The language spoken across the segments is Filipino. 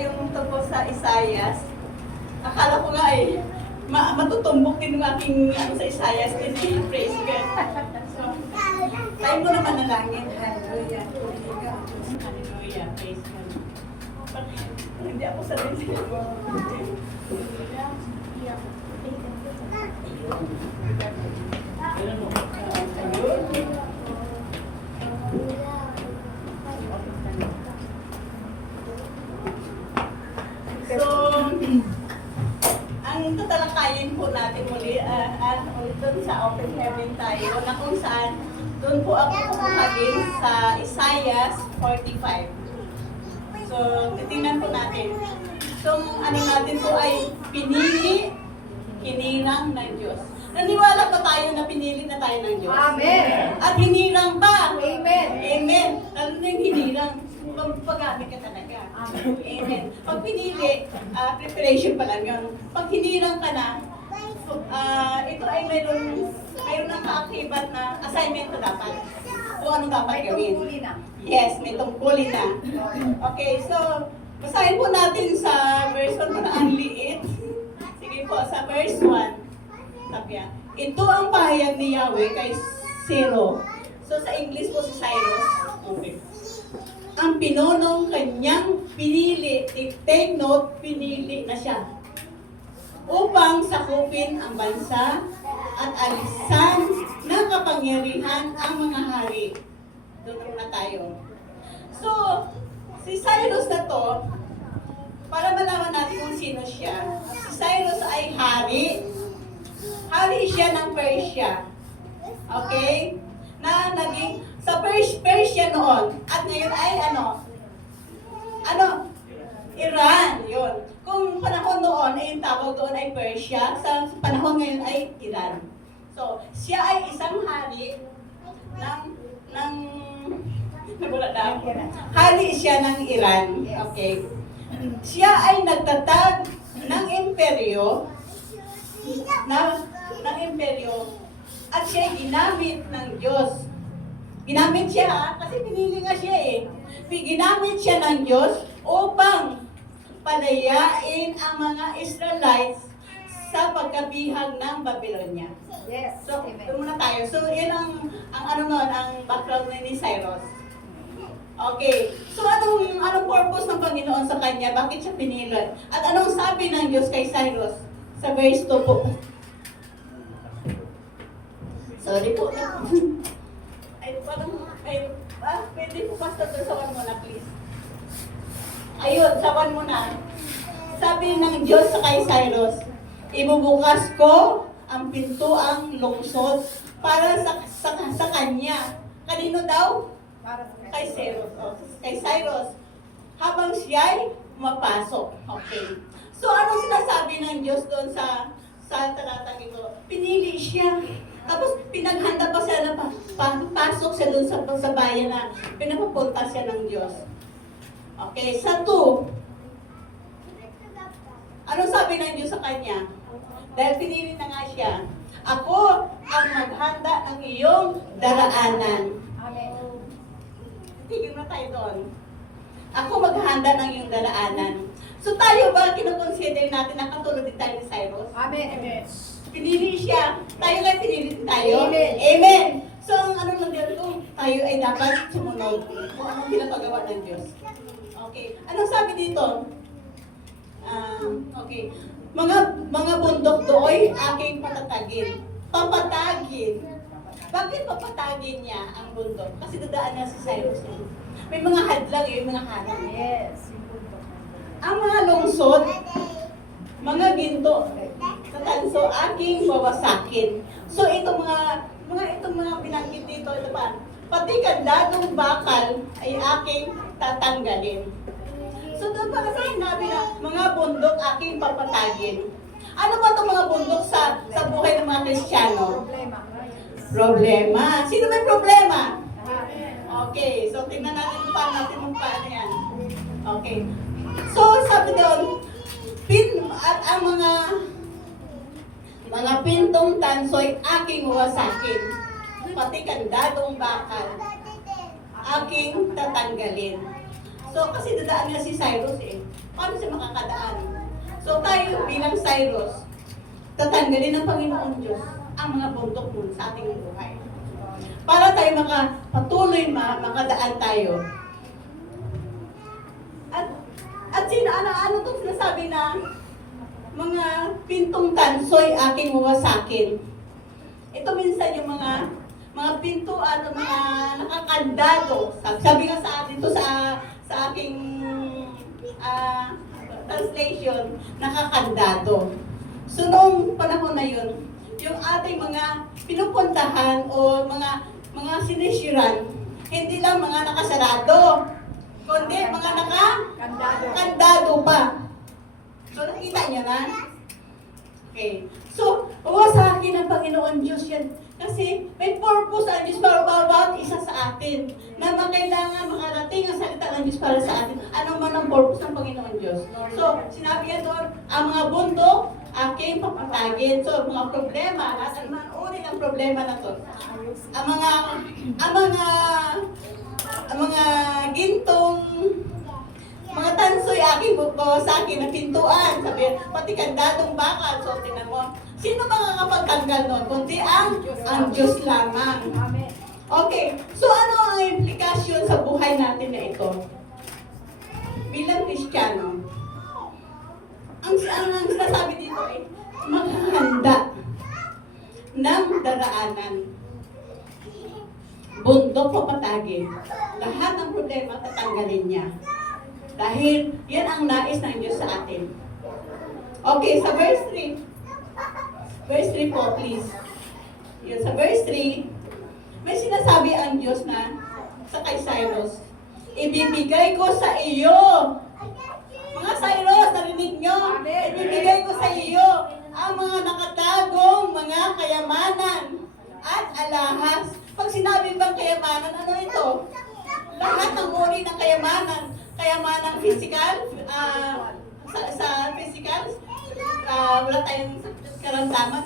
yung tungkol sa Isaias. Akala ko nga matutumbok din yung aking sa Isaias din. Praise God. So, tayo mo naman nalangin. Hallelujah. Hallelujah. Praise God. Hindi ako sa rin sila. So, ang tatalakayin po natin muli doon sa open heaven tayo na kung saan doon po ako pupuntahin sa Isaiah 45. So, titingnan po natin. So, ano natin po ay pinili, hinirang ng Diyos. Naniwala pa tayo na pinili na tayo ng Diyos? Amen. At hinirang pa? Amen. Amen. Ano na yung hinirang? Pag-gamit ka talaga. Amen. Pag pinili, preparation pa lang yun. Pag hinirang ka na, ito ay mayroon ng kaakibat na assignment na dapat. Kung ano dapat gawin. Tungkulin na. Yes, may tungkulin na. Okay, so, basahin po natin sa verse 1 na ang liit. Sige po, sa verse 1. Sabi niya, ito ang pahayag ni Yahweh kay Ciro. So, sa English po si Cyrus. Okay. Ang pinunong kanyang pinili, take note, pinili na siya. Upang sakupin ang bansa at alisan ng kapangyarihan ang mga hari. Doon na tayo. So, si Cyrus na to, para malaman natin kung sino siya, si Cyrus ay hari. Hari siya ng Persia. Okay? Na naging sa Persia noon. At ngayon ay Iran. Yun. Kung panahon noon ay yung tawag doon ay Persia, sa panahon ngayon ay Iran. So, siya ay isang hari ng hari siya ng Iran. Okay. Siya ay nagtatag ng imperyo at siya ay ginamit ng Diyos. Ginamit siya kasi pinili nga siya eh. Ginamit siya ng Diyos upang palayain ang mga Israelites sa pagkabihag ng Babylonia. Yes. So, Amen. doon muna tayo. So, yan ang background ni Cyrus. Okay. So, anong purpose ng Panginoon sa kanya? Bakit siya pinili? At anong sabi ng Diyos kay Cyrus? Sa verse 2 po. Sorry po. Pwede po pastor doon sa 1 muna, please. Ayun, sa 1 muna. Sabi ng Diyos sa kay Cyrus, ibubukas ko ang pintuang lungsod para sa kanya. Kanino daw? Para sa Kay Cyrus. Kay Cyrus. Habang siya'y mapasok. Okay. So, anong sinasabi ng Diyos doon sa talatang ito? Pinili siya. Tapos, pinaghanda pa siya na pasok siya doon sa bayan na pinapapunta siya ng Diyos. Okay. Sa 2, anong sabi ng Diyos sa kanya? Dahil pinili na nga siya, ako ang maghanda ng iyong daraanan. Amen. Tigil na tayo doon. Ako maghanda ng iyong daraanan. So tayo ba kinoconsider natin na katulad din tayo ni Cyrus? Amen. Amen. Pinili siya. Tayo lang pinili din tayo. Amen. Amen. So ang ano ng Diyos kung tayo ay dapat sumunod kung anong pinapagawa ng Diyos. Okay. Anong sabi dito? Okay. Mga bundok do'y aking patatagin. Papatagin. Bakit papatagin niya ang bundok? Kasi dadaan niya si Cyrus. May mga hadlang, yung mga harang. Yes. Ang mga lungsod, mga ginto, sa tanso, aking wawasakin. So itong mga binanggit dito, ito pa, pati kandadong bakal ay aking tatanggalin. So doon pa kasi sinabi na mga bundok aking papatagin. Ano ba itong mga bundok sa buhay ng mga Kristiyano? Problema. Sino may problema? Okay, so tingnan natin kung paano yan. Okay. So sabi doon, at ang mga pintong tansoy aking wawasakin. Pati kandadong bakal aking tatanggalin. So, kasi dadaan nga si Cyrus eh. Paano siya makakadaan? So, tayo bilang Cyrus, tatanggalin ng Panginoon Diyos ang mga bundok mo sa ating buhay. Para tayo patuloy makadaan tayo. At ano itong sinasabi na mga pintong tansoy aking wawasakin. Ito minsan yung mga pinto at mga nakakandado. Sabi nga sa atin ito sa aking translation, nakakandado. So noong panahon na yun, yung ating mga pinupuntahan o mga sinisiran, hindi lang mga nakasarado, kundi mga nakakandado pa. So nakita niyo na? Okay. So, sa akin ang Panginoon Diyos yan. Kasi may purpose ang Diyos para bawat isa sa atin. Na makailangan makarating ang salita ng Diyos para sa atin. Ano man ang purpose ng Panginoon Diyos. So, sinabi yan doon, ang mga bundok, aking papatagin. So, mga problema, nasan man uri ng problema na to. Ang mga gintong mga tansoy aking buko sa akin na pintuan. Sabi, pati kandadong bakal. So, tingnan mo. Sino makakapagtanggal nun? Kundi ang Diyos lamang. Okay. So, ano ang implikasyon sa buhay natin na ito? Bilang Kristiyano, ang sinasabi dito ay maghahanda ng daraanan. Bundok papatagin. Lahat ng problema tatanggalin niya. Dahil yan ang nais ng Diyos sa atin. Okay, sa verse 3. Verse 3 po, please. Yun, sa verse 3, may sinasabi ang Diyos na sa kay Cyrus, ibibigay ko sa iyo. Mga Cyrus, narinig nyo? Ibibigay ko sa iyo ang mga nakatagong mga kayamanan at alahas. Pag sinabi bang kayamanan, ano ito? Lahat ng uri ng kayamanan. Kayamanang physical, sa physical, wala tayong karamdaman.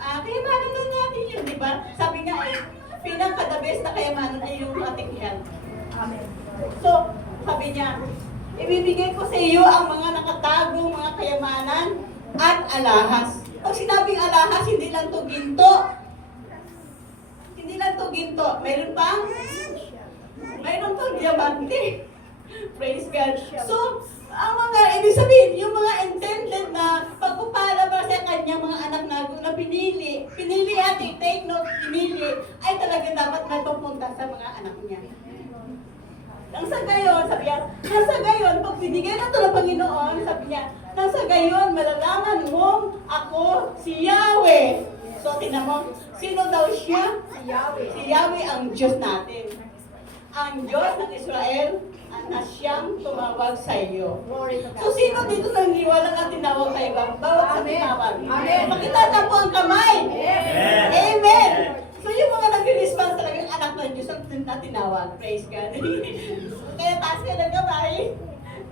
Kayamanan lang natin yun, di ba? Sabi nga pinaka-the best na kayamanan ay yung ating health. Amen. So, sabi niya, ibibigay ko sa iyo ang mga nakatagong mga kayamanan at alahas. Pag sinabing alahas, hindi lang to ginto. Hindi lang to ginto. Mayroon pang diamante. Praise God. So, ang mga, ibig sabihin, yung mga intended na pagpupala para sa kanyang mga anak na pinili at take note, pinili, ay talaga dapat nagpapunta sa mga anak niya. Nang sa gayon, sabi niya, nasa gayon, pag binigay na ito ng Panginoon, sabi niya, nasa gayon, malalaman mong ako si Yahweh. So, tingnan mo, sino daw siya? Si Yahweh. Si Yahweh ang Diyos natin. Ang Diyos ng Israel na siyang tumawag sa iyo. So, sino dito nangiwala na tinawag tayo? Bawat sa tinawag. Amen. Pakita na po ang kamay. Amen. Amen. So, yung mga nag-response talaga yung anak ng Diyos na tinawag. Praise God. Kaya taas ka ng kamay.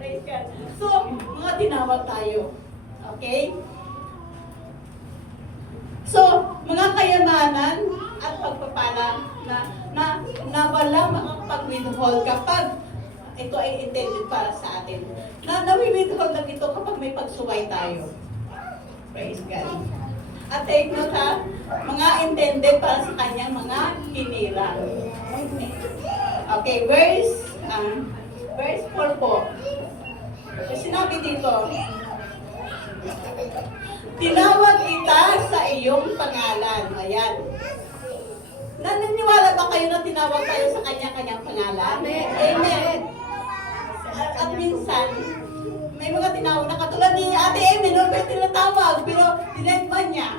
Praise God. So, mga tinawag tayo. Okay? So, mga kayamanan at pagpapala na walang makapag-withhold kapag ito ay intended para sa atin. Na-withhold lang ito kapag may pagsuway tayo. Praise God. At take note ha, mga intended para sa kanyang mga hinirang. Okay, verse 4 po. Sinabi dito, tinawag kita sa iyong pangalan. Ayan. Naniniwala ba kayo na tinawag tayo sa kanya-kanyang pangalan? Amen. Amen. At minsan, may mga tinawag na katulad ni Ate Amy, no, may tinatawag, pero dinagman niya.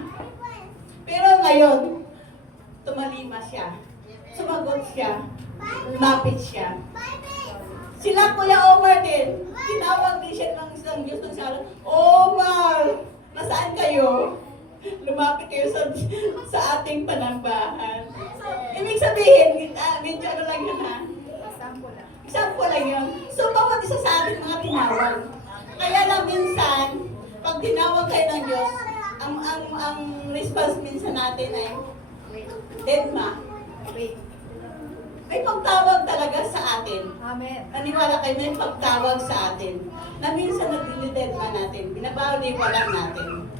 Pero ngayon, tumalima siya. Sumagot siya. Lumapit siya. Sila Kuya Omar din. Tinawag din siya ng isang Diyos ng salat. Omar! Nasaan kayo? Lumapit kayo sa ating panambahan. So, ibig sabihin, medyo ano lang yun ha? Example lang yun. So, bawat isa sa atin mga tinawag. Kaya lang minsan, pag tinawag kayo ng Diyos, ang response minsan natin ay, Dedma. may pagtawag talaga sa atin. Amen. Naniwala kayo, may pagtawag sa atin. Na minsan nadilidedma natin, binabawaliwala natin.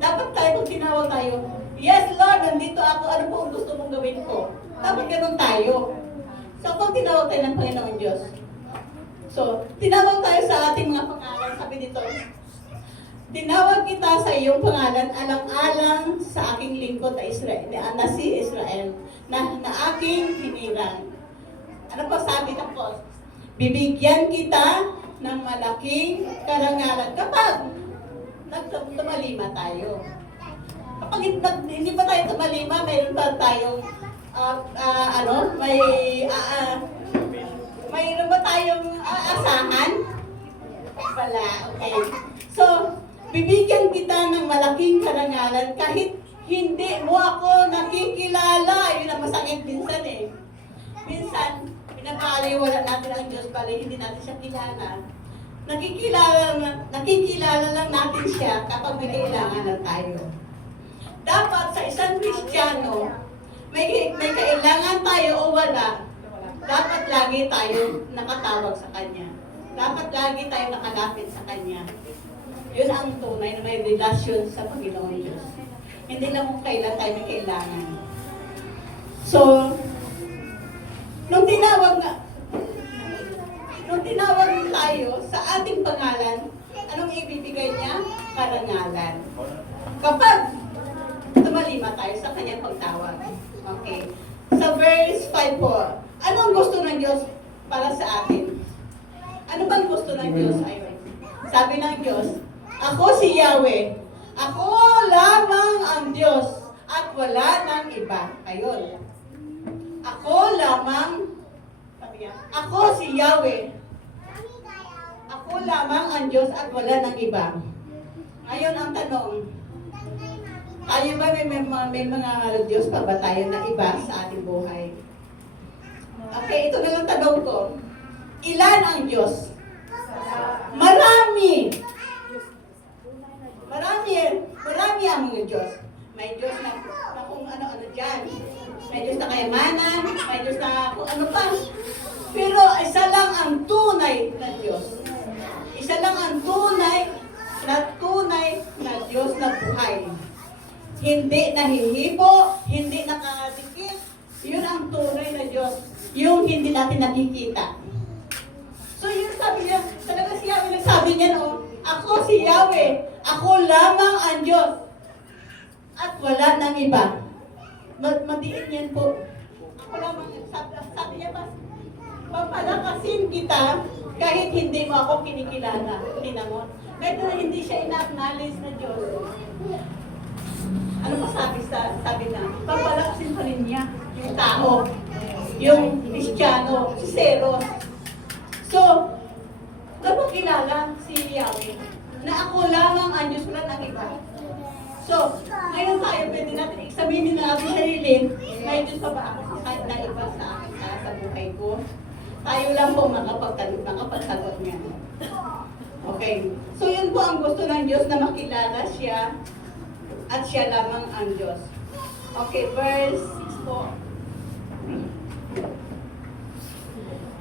Dapat tayo, kung tinawag tayo, yes Lord, nandito ako, ano po ang gusto mong gawin ko? Dapat ganun tayo. So kung tinawag tayo ng Panginoon Diyos, so tinawag tayo sa ating mga pangalan, sabi dito, tinawag kita sa iyong pangalan, alang-alang sa aking lingkod na Israel, na si Israel, na aking hinirang. Ano pa sabi ng post? Bibigyan kita ng malaking karangalan kapag tumalima tayo. Kapag hindi pa tayo tumalima, mayroon pa tayong mayroon ba tayong asahan? Wala, okay. So, bibigyan kita ng malaking karangalan kahit hindi mo ako nakikilala. Yun ang masakit minsan eh. Minsan, pinapaliwala natin ang Diyos, bali hindi natin siya kilala. Nakikilala lang natin siya kapag may kailangan na tayo. Dapat sa isang Kristiyano, may kailangan tayo o wala, dapat lagi tayo nakatawag sa Kanya. Dapat lagi tayo nakalapit sa Kanya. Yun ang tunay na may relasyon sa Panginoon Diyos. Hindi lang kung kailan tayo may kailangan. So, nung tinawag tayo sa ating pangalan, anong ibibigay niya? Karangalan. Kapag tumalima tayo sa kanyang pagtawag. Okay. Sa verse 5 po, anong gusto ng Diyos para sa atin? Ano bang gusto ng Diyos? Sabi ng Diyos, ako si Yahweh. Ako lamang ang Diyos at wala nang iba. Ayun. Ako lamang, sabi niya, ako si Yahweh. Ako lamang ang Diyos at wala nang iba. Ngayon ang tanong, tayo ba may mga Diyos pa ba tayo na iba sa ating buhay? Okay, ito na lang tanong ko. Ilan ang Diyos? Marami! Marami ang mga Diyos. May Diyos na kung ano-ano dyan. May Diyos na kayamanan, may Diyos na kung ano pa. Pero isa lang ang tunay na Diyos. Isa lang ang tunay na Diyos na buhay. Hindi nahihibo, hindi nakakadikit. Yun ang tunay na Diyos. Yung hindi natin nakikita. So yun sabi niya, talaga si Yahweh nagsabi niya, ako si Yahweh, ako lamang ang Diyos. At wala nang iba. Madiin yan po. Ako lamang, sabi niya, papalakasin kita kahit hindi mo ako kinikilala. Tingnan mo. Kahit na hindi siya ina-acknowledge na Diyos. Ano pa sabi na? Papalakasin pa rin niya yung tao. Yung Kristiyano, si Seros. So, dapat kilala si Yahweh na ako lamang ang Diyos, wala nang iba. So, ngayon tayo, pwede natin examinin na natin sarili, may Diyos pa ba ako kahit na iba sa buhay ko? Tayo lang po makapagsagot niya. Okay. So, yun po ang gusto ng Diyos na makilala siya at siya lamang ang Diyos. Okay, verse 6 po.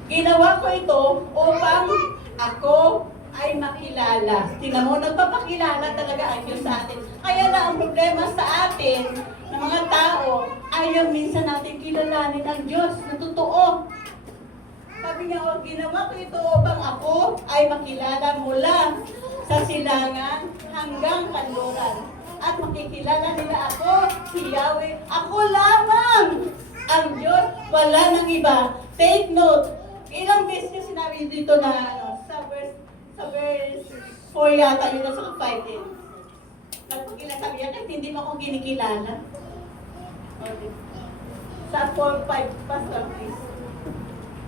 Ginawa ko ito upang ako ay makilala. Tingnan mo, nagpapakilala talaga ang Diyos sa atin. Kaya na ang problema sa atin, ng mga tao, ayaw minsan natin kilalanin ang Diyos na totoo. Sabi niya, ginawa ko ito upang ako ay makilala mula sa silangan hanggang kanluran. At makikilala nila ako, si Yahweh. Ako lamang ang Diyos, wala nang iba. Take note. Ilang beses niya sinabi dito na sa verse 4 yata, yun na sa 5 din. Nagpagkila sabi niya, kahit hindi mo ako kinikilala. Okay. Sa 4, 5, pastor please.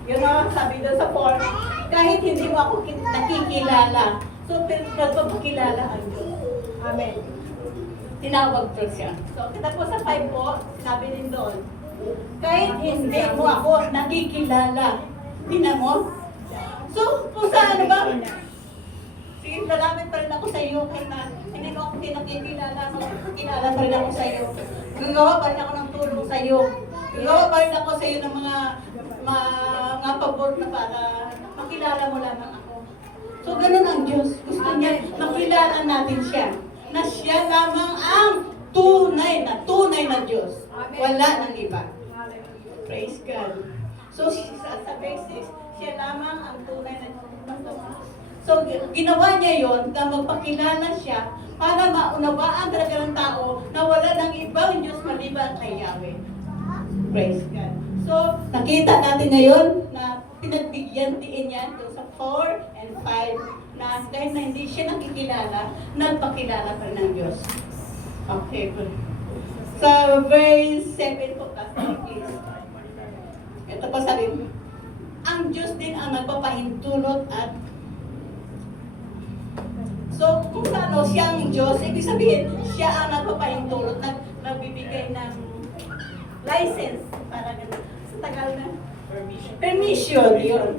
Yun ang sabi doon sa 4, kahit hindi mo ako nakikilala. So, nagpapakilala ang Diyos. Amen. Tinawag po siya. So, kita po sa 5 po, sinabi din doon, kahit hindi mo ako nakikilala. Tingnan mo? So, kung saan ba? Sige, lalamit pa rin ako sa iyo. Kahit na hindi mo ako nakikilala, kilala pa rin ako sa iyo. Gagawa pa rin ako ng tulong sa iyo. Gagawa pa rin ako sa iyo ng mga pabor na para makilala mo lamang ako. So, ganun ang Diyos. Gusto niya makilala natin siya. Na siya lamang ang tunay na Diyos. Wala nang iba. Praise God. So, sa basis, siya lamang ang tunay na Diyos. So, ginawa niya yon na magpakilala siya para maunawaan talaga ng tao na wala ng ibang Diyos maliban kay Yahweh. Praise God. So, nakita natin ngayon na pinagbigyan din yan doon sa 4 and 5 na dahil na hindi siya nakikilala, nagpakilala pa rin ng Diyos. Okay, good. Sa verse 7 po, Pastor, please. Ito pa sa rin. Ang Diyos din ang nagpapahintulot at so, kung sa ano, siya ang Diyos, ibig sabihin, siya ang nagpapahintulot, nagbibigay ng license, para ganun. Sa tagal na? Permission. Yun.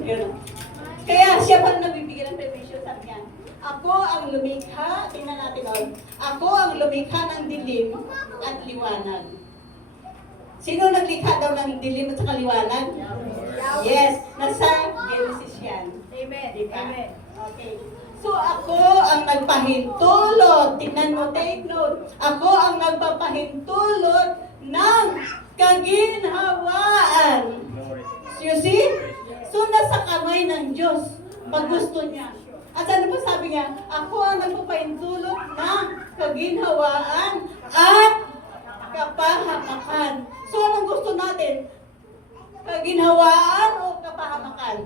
Kaya siya pa nagbibigay ng permission, sabi niya, ako ang lumikha, tingnan natin all, ako ang lumikha ng dilim at liwanag. Sino naglikha daw ng dilim at saka liwanag? Yes, nasa Genesis yan. Amen. Diba? Amen. Okay. So ako ang nagpahintulot, tingnan mo, take note, ako ang nagpapahintulot ng kaginhawaan. You see? So nasa kamay ng Diyos, pag gusto niya. At ano pa sabi niya, ako ang nagpapahintulot ng kaginhawaan at kapahamakan. So anong gusto natin? Kaginhawaan o kapahamakan?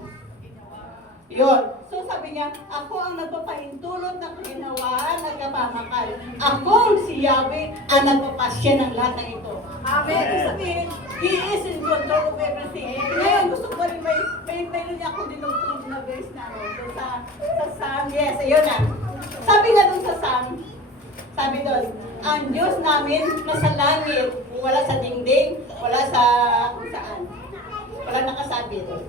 Yun. So sabi niya, ako ang nagpapahintulot ng kaginhawaan at kapahamakan. Ako si Yahweh ang nagpapasya ng lahat ng ito. Amen. Ibig sabihin, He is in control of everything. Ngayon, gusto ko rin mayroon niya ako dinugtong na verse na doon sa Psalm. Yes, ayun na. Sabi nga doon sa Psalm, sabi doon, ang Diyos namin nasa langit, wala sa dingding, wala sa kung saan. Wala nakasabi doon.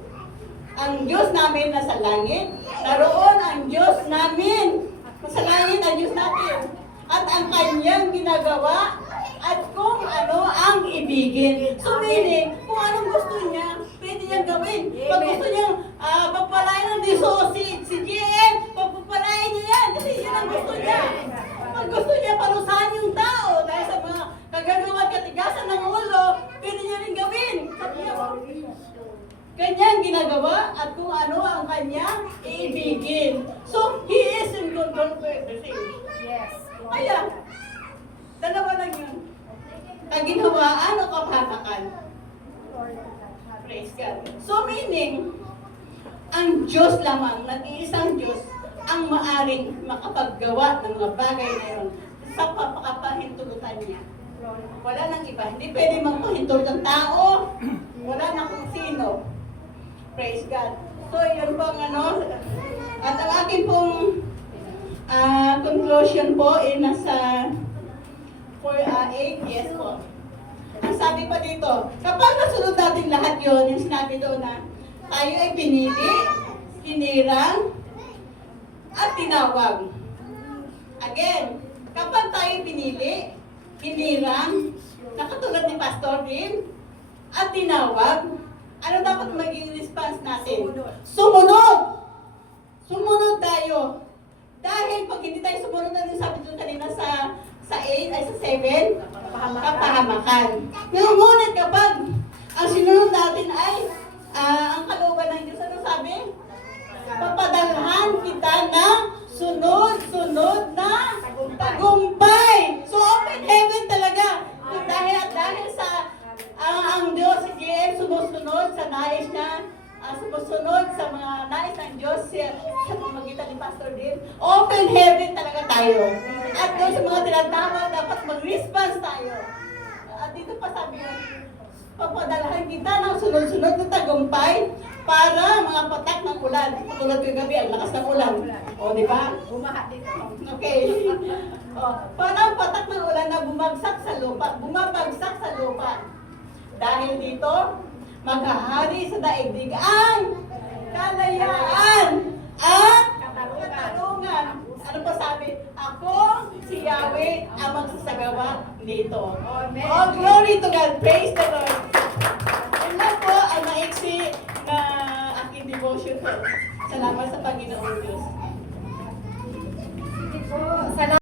Ang Diyos namin nasa langit, naroon ang Diyos namin. Nasa langit ang Diyos natin. At ang kanyang ginagawa at kung ano ang ibigin. So meaning, kung anong gusto niya, pwede niyang gawin. Pag gusto niyang pagpalain ng diso, si GM, pagpapalain niya yan kasi yun ang gusto niya. Pag gusto niya parusahan yung tao dahil sa mga kagagawa at katigasan ng ulo, pwede niya rin gawin. Sabi niya, kanyang ginagawa at kung ano ang kanyang iibigin. So, He is in control of everything. Yes. Kaya, dalawa lang yun. Kaginhawaan o kapahamakan. Praise God. So, meaning, ang Diyos lamang, nag-iisang Diyos, ang maaring makapaggawa ng mga bagay na yun sa papakapahintulutan niya. Wala nang iba. Hindi pwede magpahintulot ng tao. Wala na kung sino. Praise God. So, yun po ang ano. At ang akin pong conclusion po ay nasa 8, yes po. Ang sabi pa dito, kapag nasunod natin lahat yun, yung sinabi doon na tayo ay pinili, hinirang, at tinawag. Again, kapag tayo pinili, hinirang, nakatulad ni Pastor Rim, at tinawag, ano dapat maging response natin? Sumunod! Sumunod tayo. Dahil pag hindi tayo sumunod na yung sabi doon kanina sa 8 ay sa 7, kapahamakan. Ngunit kapag ang sinunod natin ay ang kalooban ng Diyos, ano sabi? Papadalhan kita ng sunod-sunod na tagumpay. So open heaven talaga. Dahil sa ang Diyos, si GM, sumusunod sa nais niya, sumusunod sa mga nais ng Diyos sa pamagitan ni Pastor Dean. Open heaven talaga tayo. At doon sa mga tinatawag, dapat mag-response tayo. At dito pa sabi yun, papadalahan kita ng sunod-sunod na tagumpay para mga patak ng ulan. Tulad yung gabi, ang lakas ng ulan. O, di ba? Bumaha dito. Okay. Para ang patak ng ulan na bumagsak sa lupa, bumabagsak sa lupa. Dahil dito, maghahari sa daigdig ang kalayaan at katarungan. Ano pa sabi? Ako, si Yahweh, ang magsasagawa nito. Amen. Oh, glory to God. Praise the Lord.